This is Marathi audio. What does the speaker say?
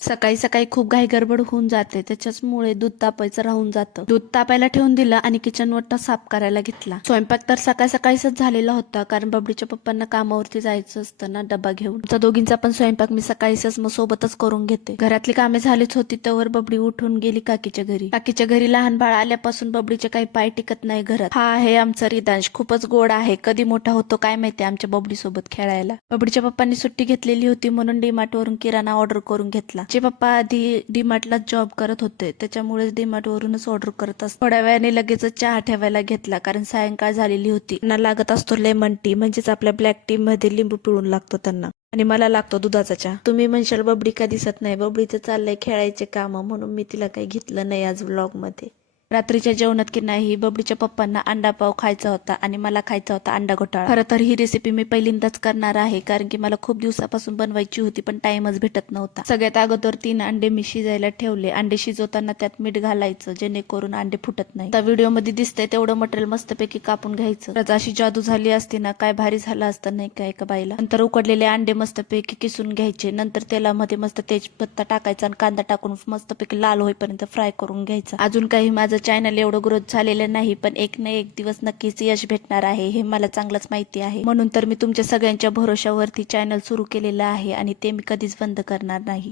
सकाळी सकाळी खूप घाई गडबड होऊन जाते, त्याच्याचमुळे दूध तापायचं राहून जातं. दूध तापायला ठेवून दिलं आणि किचन वट्टा साफ करायला घेतला. स्वयंपाक तर सकाळ सकाळीच झालेला होता, कारण बबडीच्या पप्पांना कामावरती जायचं असतं ना डबा घेऊन. आमचा दोघींचा पण स्वयंपाक मी सकाळीच मग सोबतच करून घेते. घरातली कामे झालीच होती तवर बबडी उठून गेली काकीच्या घरी. काकीच्या घरी लहान बाळ आल्यापासून बबडीचे काही पाय टिकत नाही घरात. हा आहे आमचा रिदांश, खूपच गोड आहे. कधी मोठा होतो काय माहिती आमच्या बबडी सोबत खेळायला. बबडीच्या पप्पांनी सुट्टी घेतलेली होती म्हणून डीमार्ट वरून किराणा ऑर्डर करून घेतला. चे पप्पा आधी डीमार्टला जॉब करत होते, त्याच्यामुळेच डीमार्ट वरूनच ऑर्डर करत असतात. थोड्या वेळाने लगेच चहा ठेवायला घेतला, कारण सायंकाळ झालेली होती. त्यांना लागत असतो लेमन टी, म्हणजेच आपल्या ब्लॅक टी मध्ये लिंबू पिळून लागतो त्यांना, आणि मला लागतो दुधाचा चहा. तुम्ही म्हणशाल बबडी का दिसत नाही, बबडीचं चाललंय खेळायचे काम, म्हणून मी तिला काही घेतलं नाही आज व्लॉग मध्ये. रात्रीच्या जेवणात की नाही बबडीच्या पप्पांना अंडा पाव खायचा होता आणि मला खायचा होता अंडा घोटाळा. खरं तर ही रेसिपी मी पहिल्यांदाच करणार आहे, कारण की मला खूप दिवसापासून बनवायची होती पण टाइमच भेटत नव्हता. सगळ्यात अगोदर 3 अंडे मी शिजायला ठेवले. अंडे शिजवताना त्यात मीठ घालायचं, जेणेकरून अंडे फुटत नाही. त्या व्हिडिओ मध्ये दिसतंय तेवढं मटेरियल मस्तपैकी कापून घ्यायचं. तर अशी जादू झाली असती ना, काय भारी झालं असतं नाही का एका बाईला. नंतर उकडलेले अंडे मस्तपैकी किसून घ्यायचे. नंतर तेलामध्ये मस्त तेजपत्ता टाकायचा आणि कांदा टाकून मस्तपैकी लाल होईपर्यंत फ्राय करून घ्यायचा. अजून काही माझं चॅनल एवढं ग्रोथ झालेलं नाही, पण एक ना एक दिवस नक्कीच यश भेटणार आहे हे मला चांगलंच माहिती आहे. म्हणून तर मी तुमच्या सगळ्यांच्या भरोशावरती चॅनल सुरू केलेलं आहे आणि ते मी कधीच बंद करणार नाही.